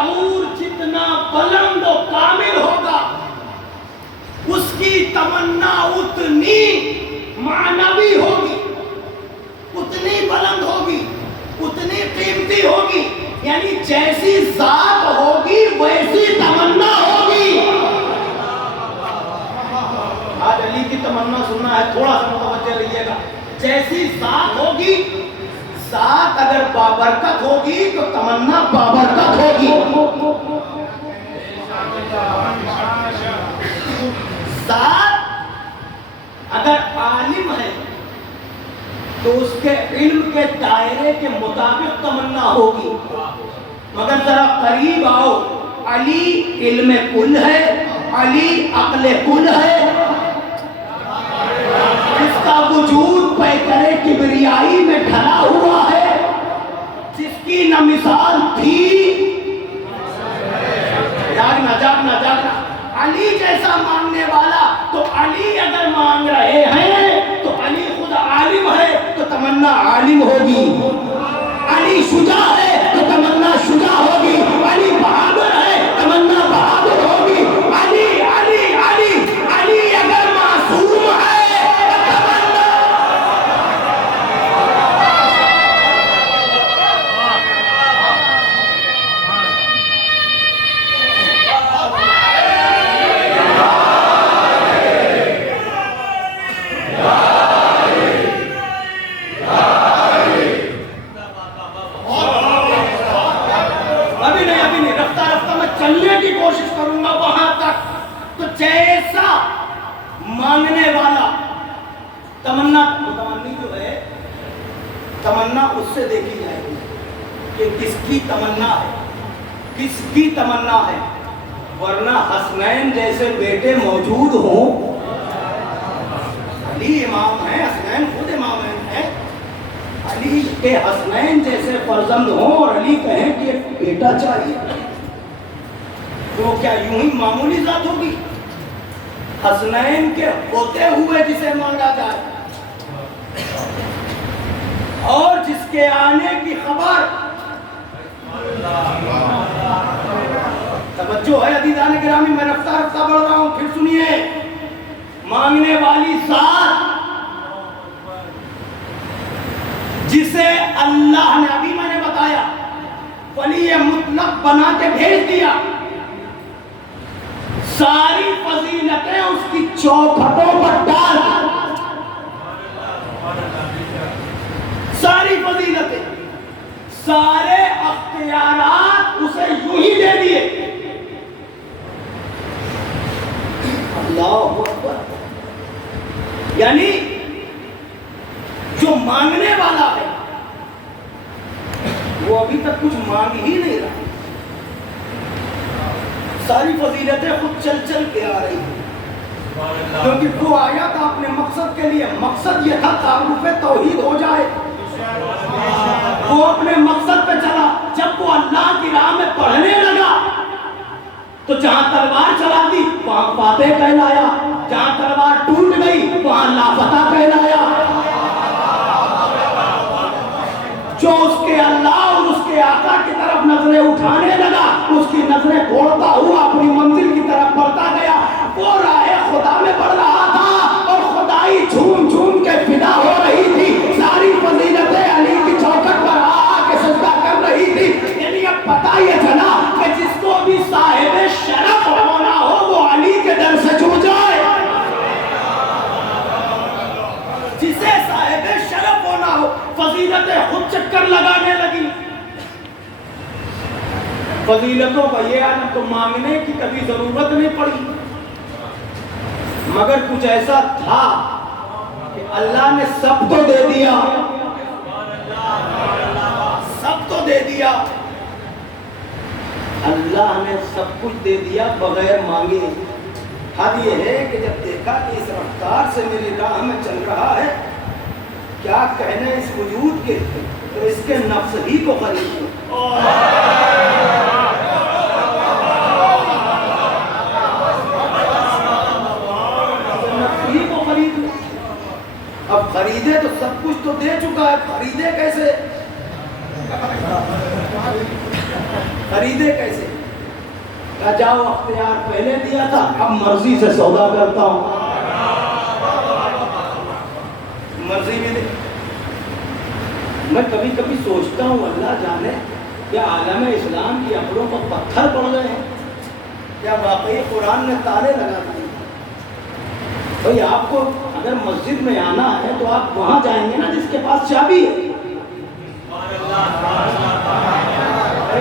شعور جتنا بلند و کامل ہوگا اس کی تمنا اتنی معنوی ہوگی، اتنی بلند ہوگی، اتنی قیمتی ہوگی، یعنی جیسی ذات ہوگی ویسی تمنا ہوگی۔ آج علی کی تمنا سننا ہے، تھوڑا سا متوجہ رہیے گا۔ جیسی ذات ہوگی، ذات اگر بابرکت ہوگی تو تمنا بابرکت ہوگی۔ ذات اگر عالم ہے تو اس کے علم کے دائرے کے مطابق تمنا ہوگی، مگر ذرا قریب آؤ، علی علم کل ہے، علی عقل کل ہے، جس کا وجود پیکرے کبریائی میں ڈھلا ہوا ہے، جس کی نہ مثال تھی۔ جاگنا جاگنا جاگنا، علی جیسا مانگنے والا تو علی اگر مانگ رہے ہیں تو علی خود عالم ہے تو تمنا عالم ہوگی، علی شجاع ہے تو تمنا شجاع ہوگی، علی بہادر ہے تمنا بہادر ہوگی، علی علی علی علی اگر معصوم ہے تو تمنا۔ مانگنے والا تمنا، متمنی جو ہے تمنا اس سے دیکھی جائے گی کہ کس کی تمنا ہے، کس کی تمنا ہے، ورنہ حسنین جیسے بیٹے موجود ہوں، علی امام ہیں، حسنین خود امام ہیں، علی کے حسنین جیسے فرزند ہوں اور علی کہیں کہ بیٹا چاہیے، تو کیا یوں ہی معمولی ذات ہوگی؟ حسنین کے ہوتے ہوئے جسے مانگا جائے اور جس کے آنے کی خبر، توجہ ہے عزیزان گرامی، میں رفتہ رفتہ بڑھ رہا ہوں، پھر سنیے۔ مانگنے والی ذات جسے اللہ نے، ابھی میں نے بتایا، ولی مطلق بنا کے بھیج دیا، ساری فضیلتیں اس کی چوکھٹوں پر ڈال، ساری فضیلتیں، سارے اختیارات اسے یوں ہی دے دیے۔ اللہ اکبر، یعنی جو مانگنے والا ہے وہ ابھی تک کچھ مانگ ہی نہیں رہا، ساری فضیلتیں خود چل چل کے آ رہی ہیں، کیونکہ وہ آیا تھا اپنے مقصد کے لیے، مقصد یہ تھا تعارف توحید ہو جائے، وہ اپنے مقصد پہ چلا۔ جب وہ اللہ کی راہ میں پڑھنے لگا تو جہاں تلوار چلا دی وہاں فاتح کہلایا، جہاں تلوار ٹوٹ گئی وہاں لاپتہ کہلایا۔ جو اس کے اللہ اور اس کے آقا کی طرف نظریں اٹھانے لگا، اس کی نظریں کوڑتا ہوا اپنی منزل کی طرف بڑھتا گیا، وہ راہ خدا میں بڑھ رہا تھا اور خدائی جھوم جھوم کے فدا ہو رہی تھی، ساری فضیلتیں علی کی چوکھٹ پر آ کے سجدہ کر رہی تھی۔ یعنی اب پتہ یہ چلا کہ جس کو بھی صاحب شرف ہونا ہو وہ علی کے در سے چھو جائے، جسے صاحب شرف ہونا ہو فضیلتیں خود چکر لگانے لگی۔ فضیلتوں کا یہ عالم تو مانگنے کی کبھی ضرورت نہیں پڑی، مگر کچھ ایسا تھا کہ اللہ نے سب کو دے دیا، سب کو دے دیا، اللہ نے سب کچھ دے دیا بغیر مانگے۔ حد یہ ہے کہ جب دیکھا کہ اس رفتار سے میری راہ میں چل رہا ہے، کیا کہنا اس وجود کے، تو اس کے نفس ہی کو خرید لو۔ نفس ہی کو خرید لو۔ اب خریدے تو سب کچھ تو دے چکا ہے، خریدے کیسے؟ خریدے کیسے؟ کہا جاؤ اختیار پہلے دیا تھا، اب مرضی سے سودا کرتا ہوں، مرضی میں دے۔ میں کبھی کبھی سوچتا ہوں اللہ جانے کیا عالم اسلام کی عقلوں پر پتھر پڑ گئے ہیں، کیا واقعی قرآن نے تالے لگا دیے؟ بھائی آپ کو اگر مسجد میں آنا ہے تو آپ وہاں جائیں گے نا جس کے پاس چابی ہے۔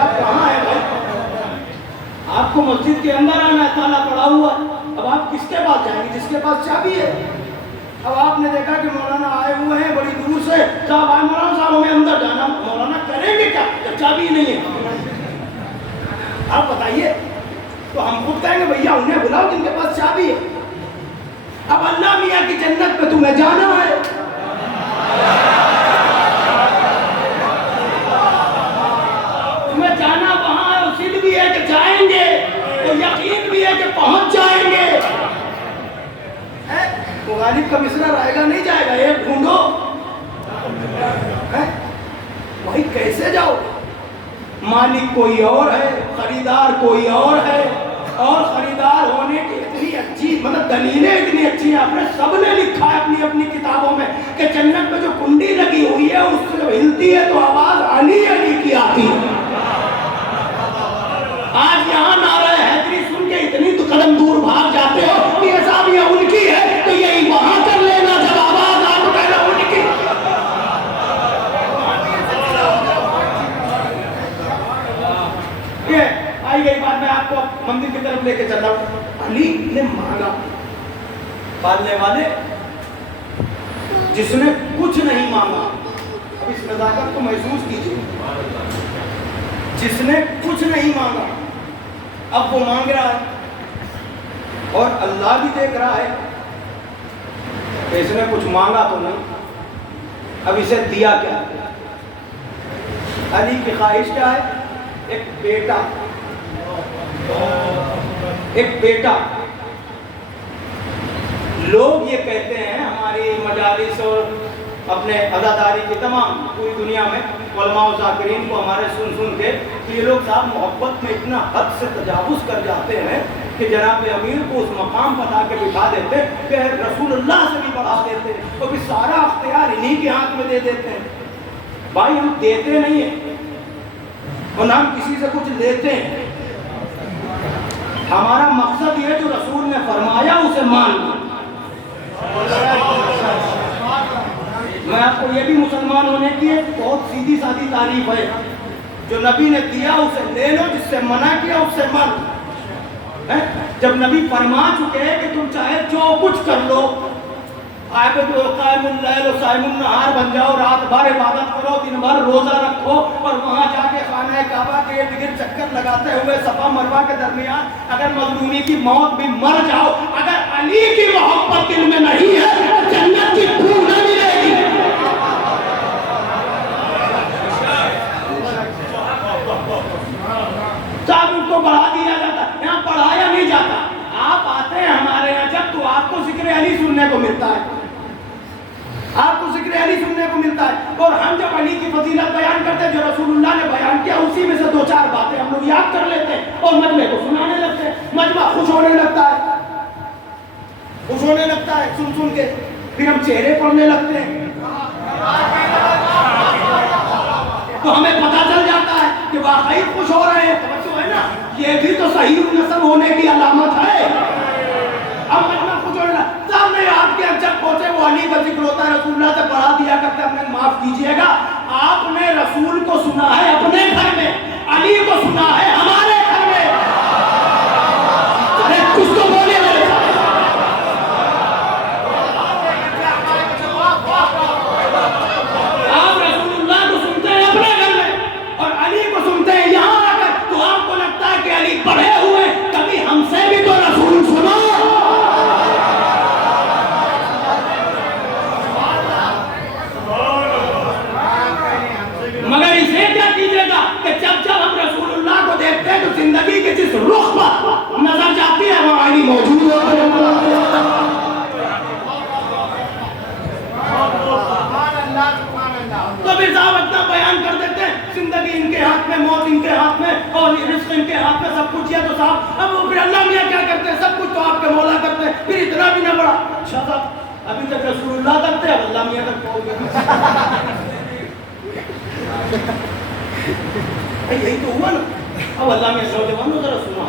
آپ کہاں ہے بھائی؟ آپ کو مسجد کے اندر آنا ہے، تالا پڑا ہوا ہے، اب آپ کس کے پاس جائیں گے؟ جس کے پاس چابی ہے۔ اب آپ نے دیکھا کہ مولانا آئے ہوئے ہیں بڑی دور سے، صاحب آئے مولانا صاحب ہمیں اندر جانا، مولانا کریں گے کیا جب چابی نہیں ہے؟ آپ بتائیے، تو ہم خود کہیں گے بھیا انہیں بلاؤ جن کے پاس چابی ہے۔ اب اللہ میاں کی جنت پہ تمہیں جانا ہے، تمہیں جانا وہاں ہے، اصل بھی ہے کہ جائیں گے، اور یقین بھی ہے کہ پہنچ جائیں گے۔ وہ غالب کا مصرع رہے گا نہیں جائے گا، ایک ڈھونڈو، وہی کیسے جاؤ؟ مالک کوئی اور ہے، خریدار کوئی اور ہے، اور خریدار ہونے کی اتنی اچھی مطلب دلیلیں اتنی اچھی ہیں، آپ نے سب نے لکھا ہے اپنی اپنی کتابوں میں کہ جنت میں جو کنڈی لگی ہوئی ہے اس سے جب ہلتی ہے تو آواز علی علی کی آتی ہے۔ آج یہاں نعرہ حیدری سن کے اتنی قدم دور بھاگ جاتے ہو کہ یہ صاحب یہ ان کی ہے تو یہی وہاں کر لینا جب آواز آپ کہنا ان کی۔ یہ آئی گئی بات، میں آپ کو مندر کی طرف لے کے چل رہا ہوں۔ علی نے مانگا، پالنے والے جس نے کچھ نہیں مانگا، اب اس نزاکت کو محسوس کیجیے، جس نے کچھ نہیں مانگا اب وہ مانگ رہا ہے، اور اللہ بھی دیکھ رہا ہے کہ اس نے کچھ مانگا تو نہیں، اب اسے دیا کیا؟ علی کی خواہش کیا ہے؟ ایک بیٹا، ایک بیٹا۔ لوگ یہ کہتے ہیں ہماری مجالس اور اپنے عزاداری کی تمام پوری دنیا میں علماء و ذاکرین کو ہمارے سن کے کہ یہ لوگ صاحب محبت میں اتنا حد سے تجاوز کر جاتے ہیں کہ جناب امیر کو اس مقام پر لا کے بٹھا دیتے کہ رسول اللہ سے بھی بڑھا دیتے ہیں، تو بھی سارا اختیار انہی کے ہاتھ میں دے دیتے ہیں۔ بھائی ہم دیتے نہیں ہیں اور نہ ہم کسی سے کچھ لیتے ہیں، ہمارا مقصد یہ جو رسول نے فرمایا اسے ماننا۔ میں آپ کو یہ بھی مسلمان ہونے کی ایک بہت سیدھی سادی تعریف ہے، جو نبی نے دیا اسے لے لو، جس سے منع کیا اس سے مان لو۔ جب نبی فرما چکے کہ تم چاہے جو کچھ کر لو، عابد و قائم اللیل و صائم النہار بن جاؤ، رات بھر عبادت کرو، دن بھر روزہ رکھو، اور وہاں جا کے خانہ کعبہ کے ارد گرد چکر لگاتے ہوئے صفا مروہ کے درمیان اگر مظلومی کی موت بھی مر جاؤ، اگر علی کی محبت دل میں نہیں ہے تو جنت کی بو نہ ملے گی۔ صاحب ان کو بڑھا دیا جاتا، یہاں پڑھایا نہیں جاتا۔ آپ آتے ہیں ہمارے یہاں جب تو آپ کو ذکر علی سننے کو ملتا ہے، آپ کو ذکر علی سننے کو ملتا ہے، اور ہم جب علی کی فضیلت بیان کرتے ہیں جو رسول اللہ نے بیان کیا اسی میں سے دو چار باتیں ہم لوگ یاد کر لیتے ہیں اور مجمع کو سنانے لگتے ہیں، مجمع خوش ہونے لگتا ہے، خوش ہونے لگتا ہے سن سن کے، پھر ہم چہرے پڑھنے لگتے ہیں تو ہمیں پتہ چل جاتا ہے کہ واقعی خوش ہو رہے ہیں۔ توجہ ہے نا، یہ بھی تو صحیح نسب ہونے کی علامت ہے۔ اب مجمع خوش ہونے لگتا، سامنے آپ کے جب پہنچے وہ علی کا ذکر ہوتا ہے، رسول اللہ سے پڑھا دیا کرتے ہیں، ہمیں معاف کیجئے گا، آپ نے رسول کو سنا ہے اپنے گھر میں، علی کو سنا ہے ہمارے گھر میں۔ ارے کچھ تو بولے میرے ساتھ۔ آپ رسول اللہ کو سنتے ہیں اپنے گھر میں اور علی کو سنتے ہیں یہاں آ کر، تو آپ کو لگتا ہے کہ علی پڑھے ہوئے، کبھی ہم سے بھی تو رسول سنو۔ مگر اسے کیا کہ ان کے ہاتھ میں موت، ان کے ہاتھ میں اور رزق ان کے ہاتھ میں سب کچھ ہے، تو صاحب اب وہ پھر اللہ میاں کیا کرتے ہیں؟ سب کچھ تو آپ کے مولا کرتے ہیں، پھر اتنا بھی نہ بڑا۔ اچھا صاحب ابھی تک رسول اللہ کرتے ہیں، اب اللہ میاں تک پہنچ گئے۔ یہی تو ہوا نا۔ اب اللہ میاں نوجوانوں ذرا سنو